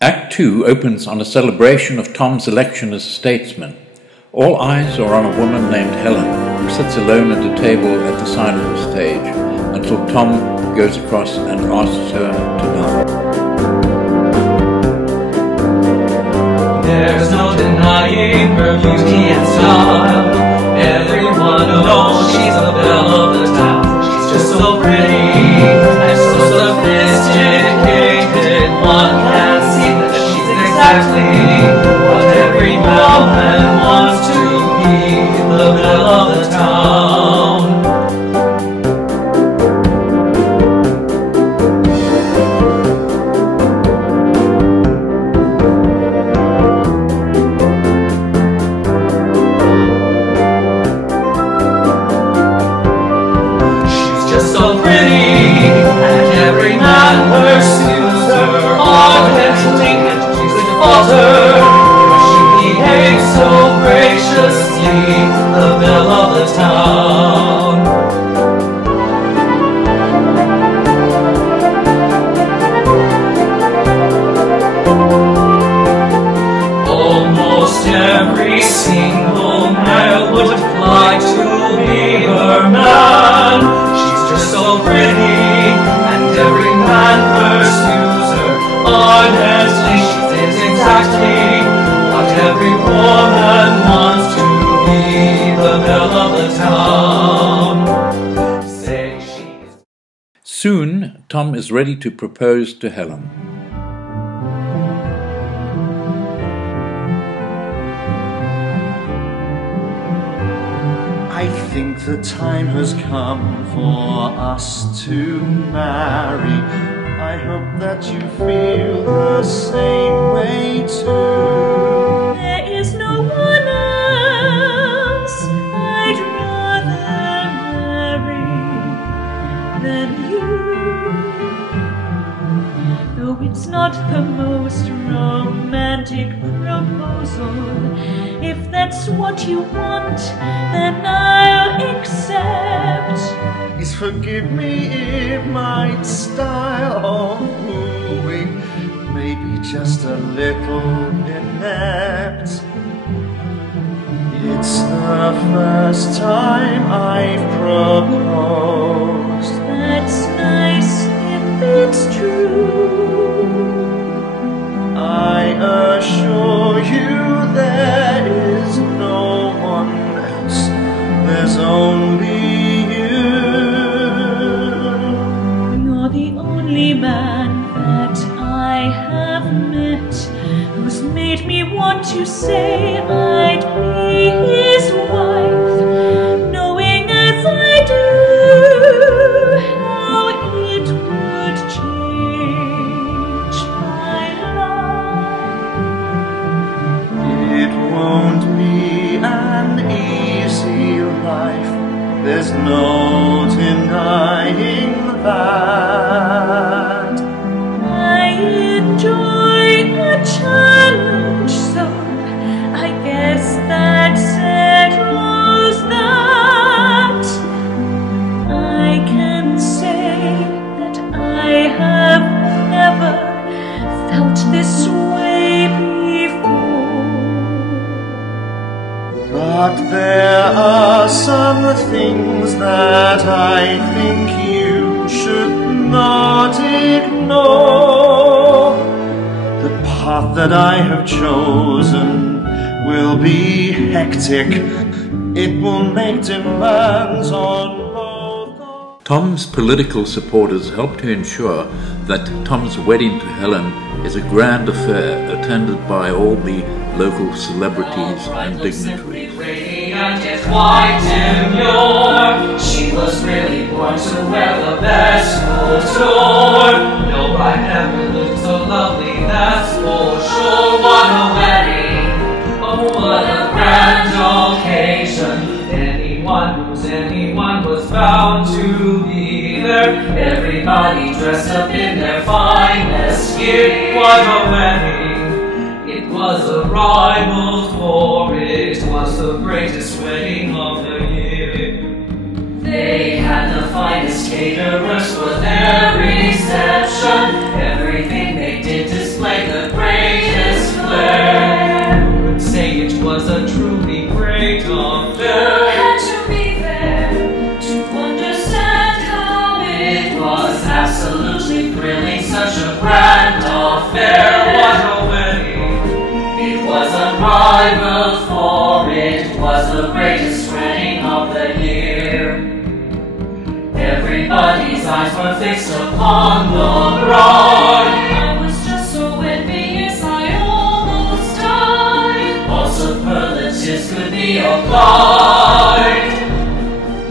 Act 2 opens on a celebration of Tom's election as a statesman. All eyes are on a woman named Helen, who sits alone at a table at the side of the stage, until Tom goes across and asks her to dance. There's no denying her beauty and style. Everyone knows she's the belle of the town. She's just so pretty and so sophisticated. One can see that she's exactly what every man wants to be, the belle of the town. So pretty, and every man pursues her. All heads blink and she's a falter, but she behaves so graciously, the belle of the town. Almost every single male would like to be her man. So pretty, and every man pursues her ardently. She is exactly what every woman wants to be, the belle of the town. Say she's... Soon, Tom is ready to propose to Helen. I think the time has come for us to marry. I hope that you feel the same way too. There is no one else I'd rather marry than you. Though it's not the most romantic proposal, if that's what you want, then I'll accept. Please forgive me if my style of wooing may be just a little inept. It's the first time I've proposed. That's nice if it's true. I assure you there is no one else, there's only you. You're the only man that I have met who's made me want to say I'd be his wife, knowing as I do how it would change my life. It won't be an easy life, there's no denying that. I enjoy a challenge, so I guess that settles that. I can say that I have never felt this way before. But there are some things that I think you should not ignore. The path that I have chosen will be hectic. It will make demands on both. Tom's political supporters help to ensure that Tom's wedding to Helen is a grand affair attended by all the local celebrities and dignitaries. Radiant yet white demure, she was really born to wear the best couture. No bride ever looked so lovely, that's for sure. What a wedding, oh what a grand occasion. Anyone was bound to be there. Everybody dressed up in their finest gear. What a wedding, it was a rival for it was the greatest wedding of the year. They had the finest caterers for their reception. Everything they did displayed the great fixed upon the bride. I was just so envious I almost died. All superlatives could be applied.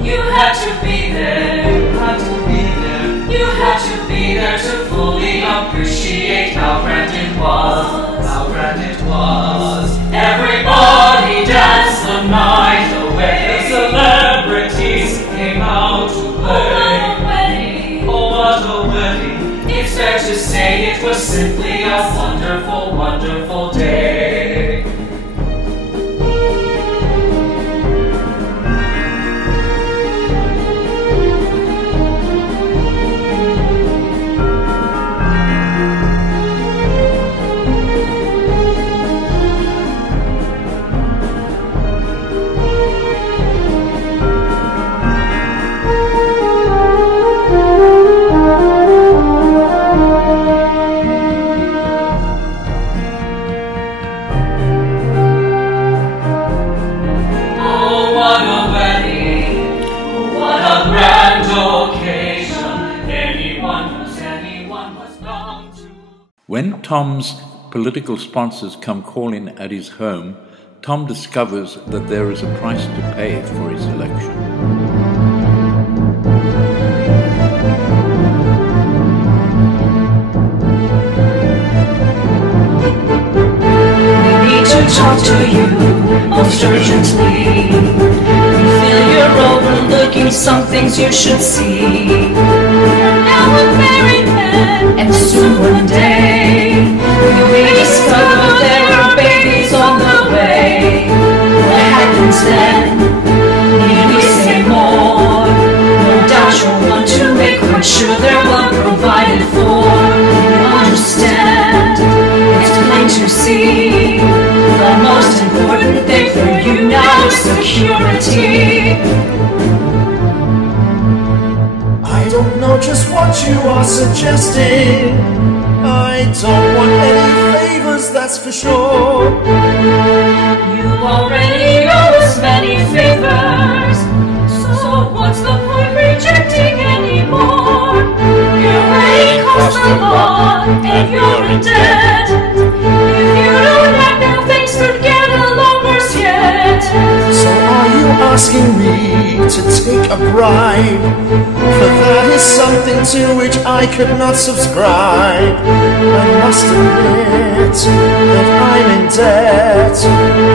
You had to be there, you had to be there, you had to be there to fully appreciate how grand it was, how grand it was. Everybody danced the night away. The celebrities came out to play. Oh, what a wedding! It's fair to say it was simply a wonderful, wonderful day. When Tom's political sponsors come calling at his home, Tom discovers that there is a price to pay for his election. We need to talk to you most urgently. We feel you're overlooking some things you should see. We're now a married man, And soon one day, we discover there are babies on the way. What happens then? Need we say more? No doubt you'll want to make quite sure they're well provided for. We understand, it's plain to see. The most important thing for you now is security. I don't know just what you are suggesting. I don't want any favors, that's for sure. You already owe us many favors, so what's the point rejecting anymore? you're already cost a lot, and you're in debt. If you don't act now, things could get a lot worse yet. So are you asking me to take a bribe? For that is something to which I could not subscribe. I must admit that I'm in debt,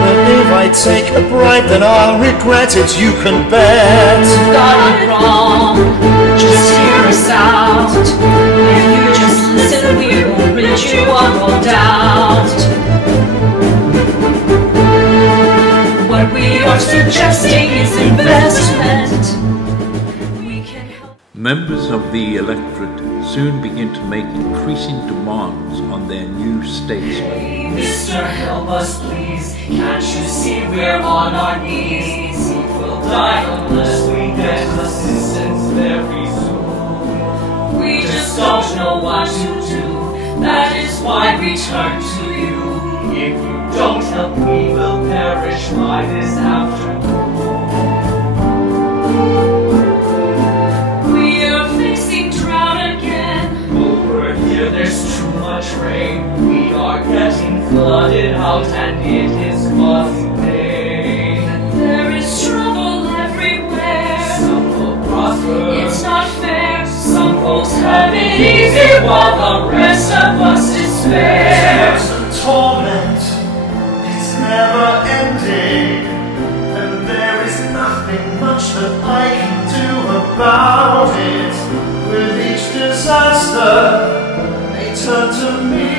but if I take a bribe then I'll regret it, you can bet. Got it wrong, just hear us out. If you just listen, we won't rid you of all doubt. What we are suggesting is investment. Members of the electorate soon begin to make increasing demands on their new statesman. Mister, help us please. Can't you see we're on our knees? We'll die unless we get assistance very soon. We just don't know what to do. That is why we turn to you. If you don't help, we will perish by this afternoon. We are facing drought again. Over here there's too much rain. We are getting flooded out and it is causing pain. There is trouble everywhere. Some will prosper. It's not fair. Some folks have it easy while the rest of us despair. Tears and torment, it's never ending, and there is nothing much that I can do about it. With each disaster, they turn to me.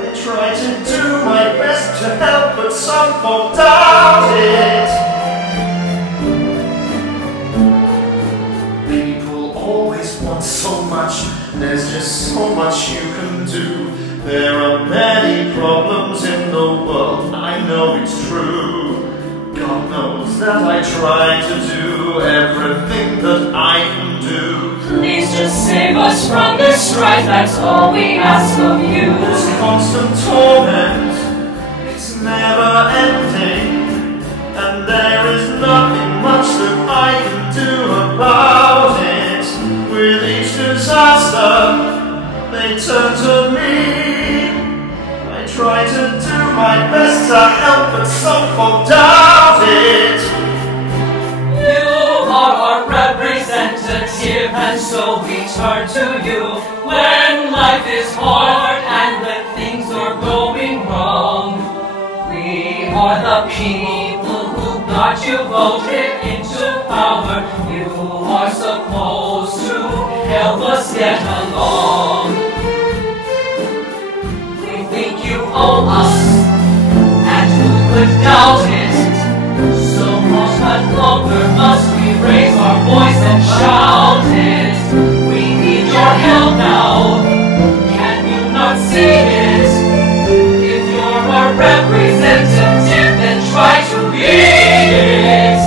I try to do my best to help, but some folk doubt it. People always want so much, there's just so much you can do. There are many problems in the world, I know it's true. God knows that I try to do everything that I can do. Please just save us from this strife, that's all we ask of you. This constant torment, it's never ending, and there is nothing much that I can do about it. With my best to help, but some folk doubt it. You are our representative, and so we turn to you when life is hard and when things are going wrong. We are the people who got you voted into power. You are supposed to help us get along. We think you owe us, and who could doubt it? So much longer must we raise our voice and shout it. We need your help now. Can you not see it? If you're our representative, then try to be it.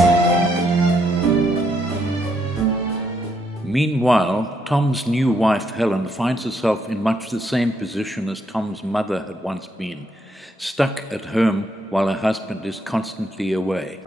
Meanwhile, Tom's new wife Helen finds herself in much the same position as Tom's mother had once been, stuck at home while her husband is constantly away.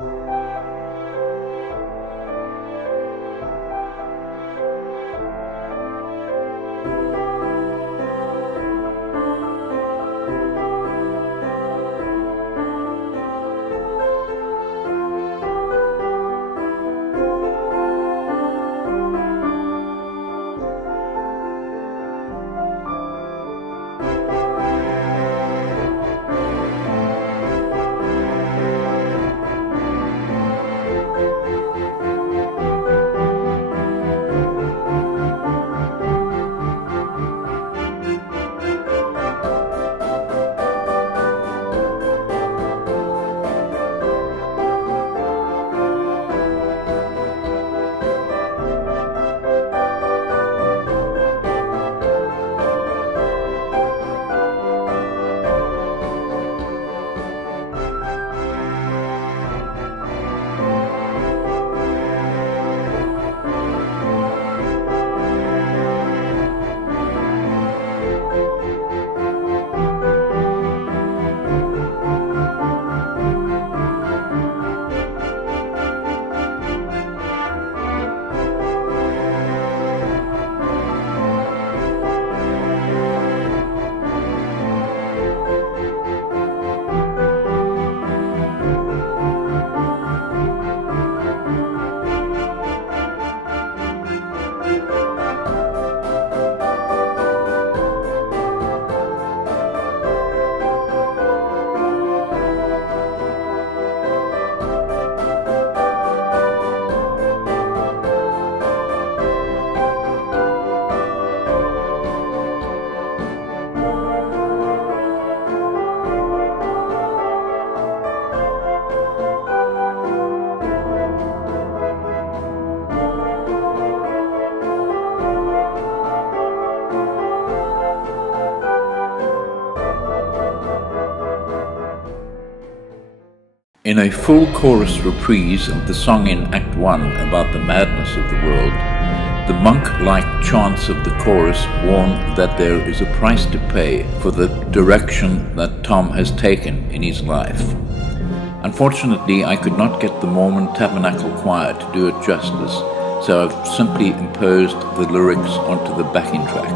In a full chorus reprise of the song in Act 1 about the madness of the world, the monk-like chants of the chorus warn that there is a price to pay for the direction that Tom has taken in his life. Unfortunately, I could not get the Mormon Tabernacle Choir to do it justice, so I've simply imposed the lyrics onto the backing track.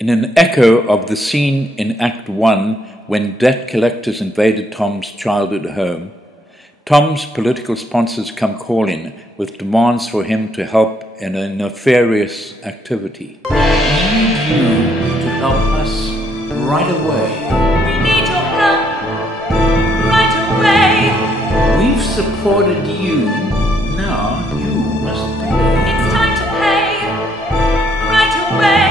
In an echo of the scene in Act 1 when debt collectors invaded Tom's childhood home, Tom's political sponsors come calling with demands for him to help in a nefarious activity. We need you to help us right away. We need your help right away. We've supported you, now you must pay. It's time to pay right away.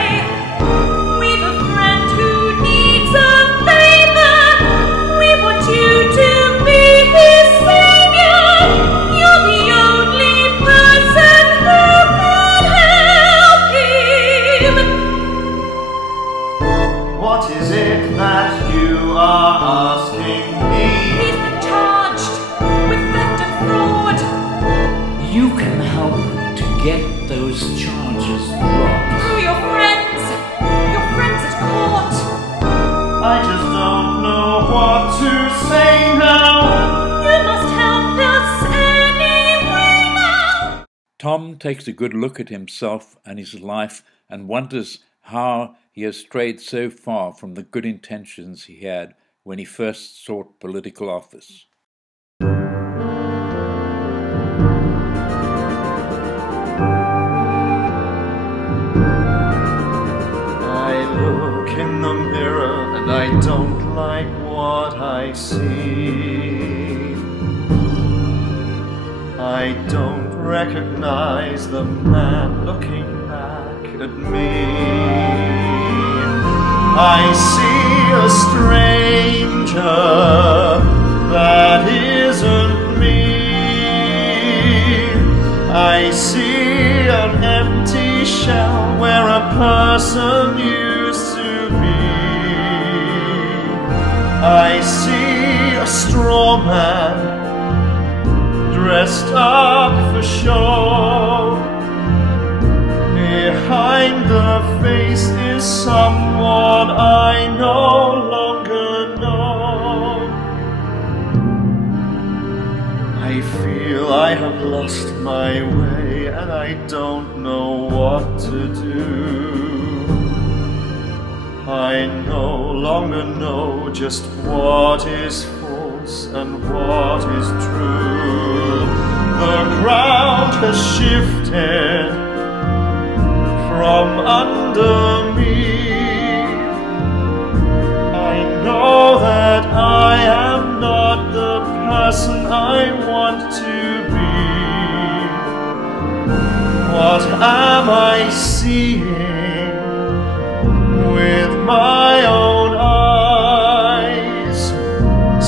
We've a friend who needs a favor. We want you to be his savior. You're the only person who can help him. What is it that you are asking me? He's been charged with theft and fraud. You can help to get those charges dropped. Through your friends at court. I just don't know what to say now. You must help us anyway now. Tom takes a good look at himself and his life and wonders how he has strayed so far from the good intentions he had when he first sought political office. I look in the mirror and I don't like what I see. I don't recognize the man looking back at me. I see a stranger that isn't me. I see an empty shell where a person used to be. I see a straw man dressed up for show. Behind the face is someone I no longer know. I feel I have lost my way and I don't know what to do. I no longer know just what is false and what is true. The ground has shifted from under me. I know that I am not the person I want to be. What am I seeing with my own eyes?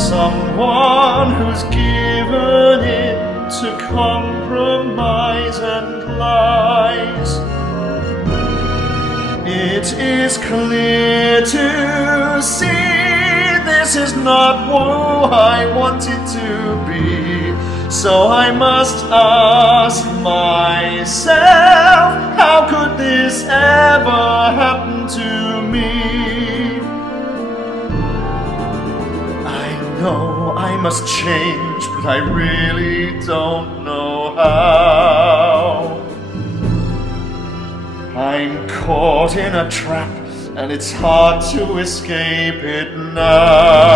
Someone who's given in to compromise and lies. It is clear to see this is not who I wanted to be. So I must ask myself, how could this ever happen to me? I know I must change, but I really don't know how. I'm caught in a trap, and it's hard to escape it now.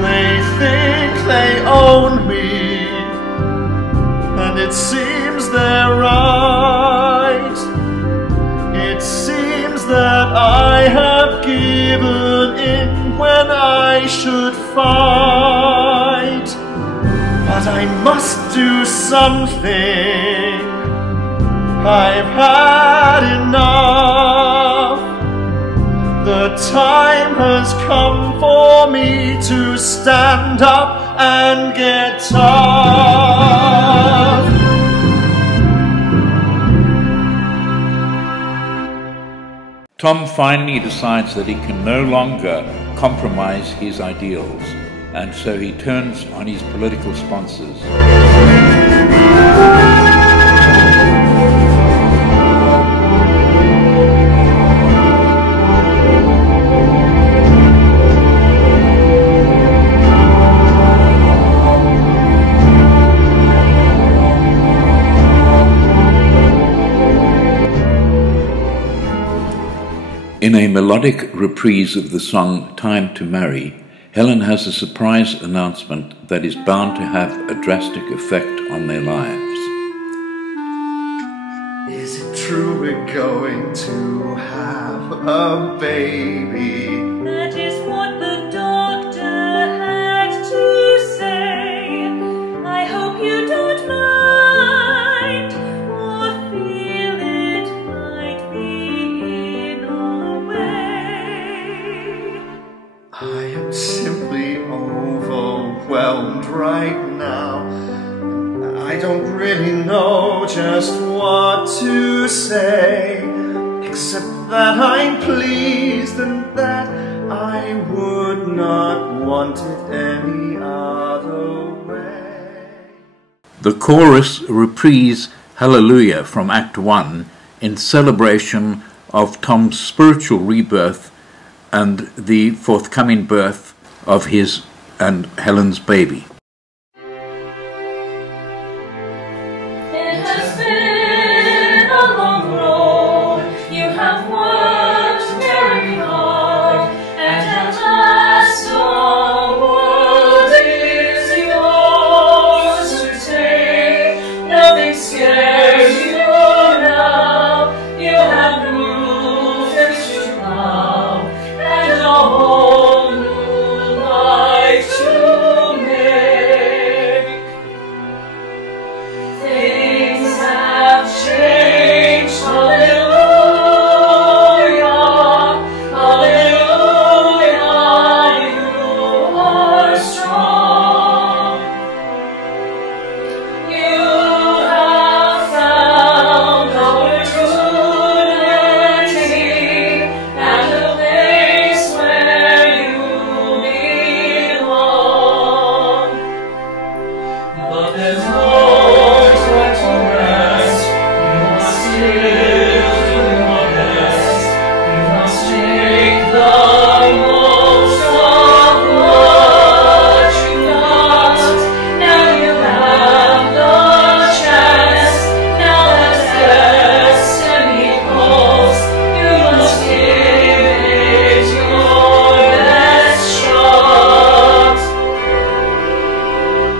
They think they own me, and it seems they're right. It seems that I have given in when I should fight. But I must do something. I've had enough. The time has come for me to stand up and get tough. Tom finally decides that he can no longer compromise his ideals, and so he turns on his political sponsors. In a melodic reprise of the song Time to Marry, Helen has a surprise announcement that is bound to have a drastic effect on their lives. Is it true we're going to have a baby? That is what the doctor had to say. I hope you don't mind or feel it might be in a way. I am simply overwhelmed right now. I don't really know just what to say, except that I'm pleased and that I would not want it any other way. The chorus reprise Hallelujah from Act 1 in celebration of Tom's spiritual rebirth and the forthcoming birth of his and Helen's baby. It has been a long road. You have worked very hard, and at last the world is yours to take. Nothing scares you now. You have moved into love and a whole new life to make. Things have changed, hallelujah, hallelujah, you are strong. You have found opportunity and a place where you belong. But there's no time to rest. You must live to your best. You must take the most of what you got. Now you have the chance. Now that destiny calls, you must give it your best shot.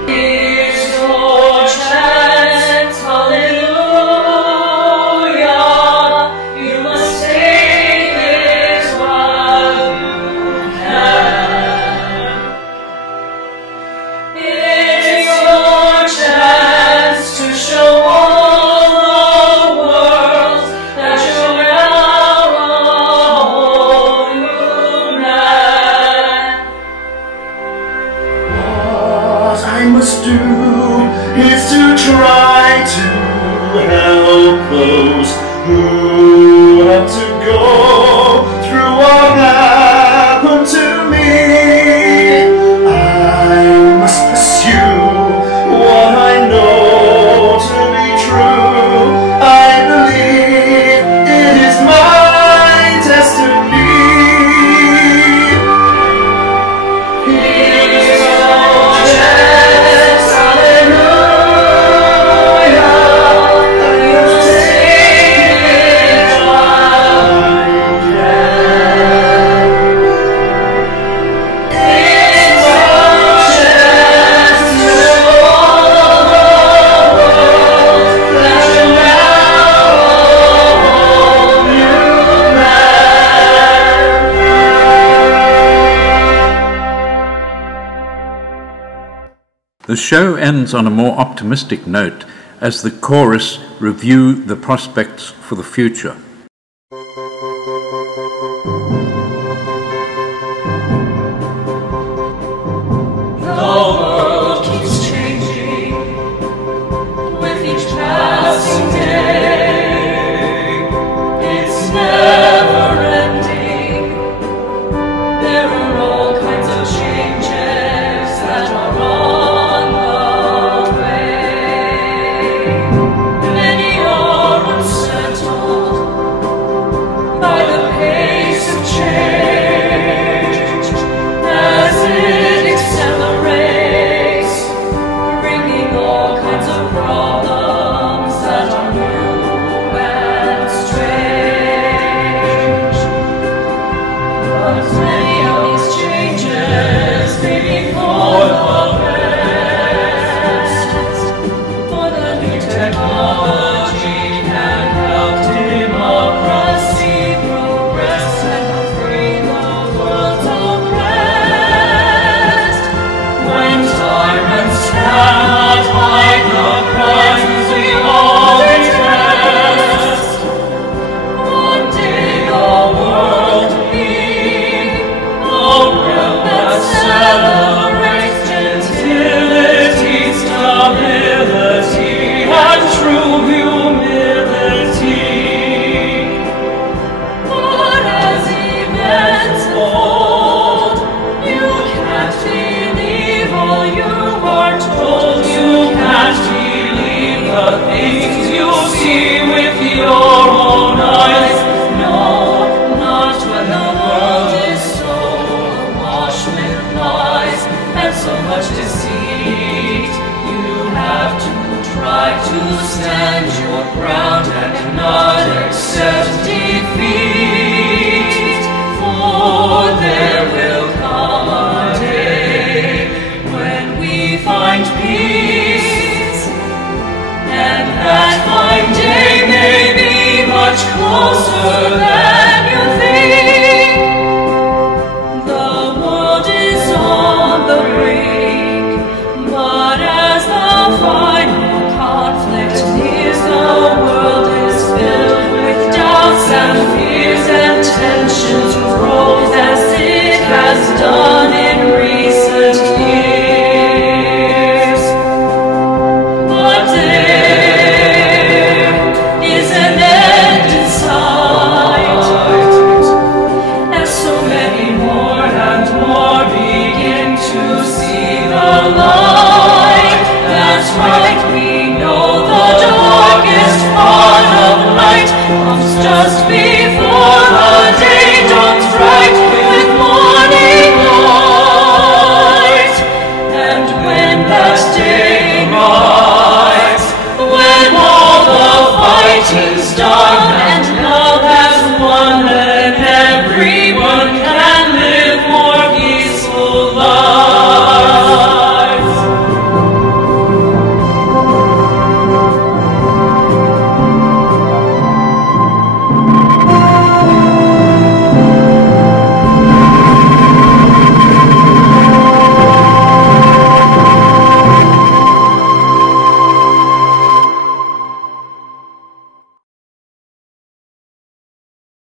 Here's your chance, hallelujah. You must take it while you can. It's your chance to show all the world that you're now a whole new man. What I must do is to try to help those who have to go through what happened to me. I must pursue what I know to be true. I believe it is my destiny. Here's your chance, hallelujah. You must take it while you can. It's your chance to show all the world that you're now a whole new man. The show ends on a more optimistic note as the chorus review the prospects for the future. The world keeps changing with each passing day. It's never ending. There are all kinds of changes that are on the way. Many are unsettled, the things you see with your own eyes. No, not when the world is so awash with lies and so much deceit. You have to try to stand your ground and not accept defeat. For there will come a day when we find peace, and that fine day may be much closer than you think. The world is on the brink, but as the final conflict nears, the world is filled with doubts and fears, and tensions grows as it has done in recent years. But there is an end in sight, as so many more and more begin to see the light. That's right, we know the darkest part of night comes just before the day dawns bright with morning light. And when that day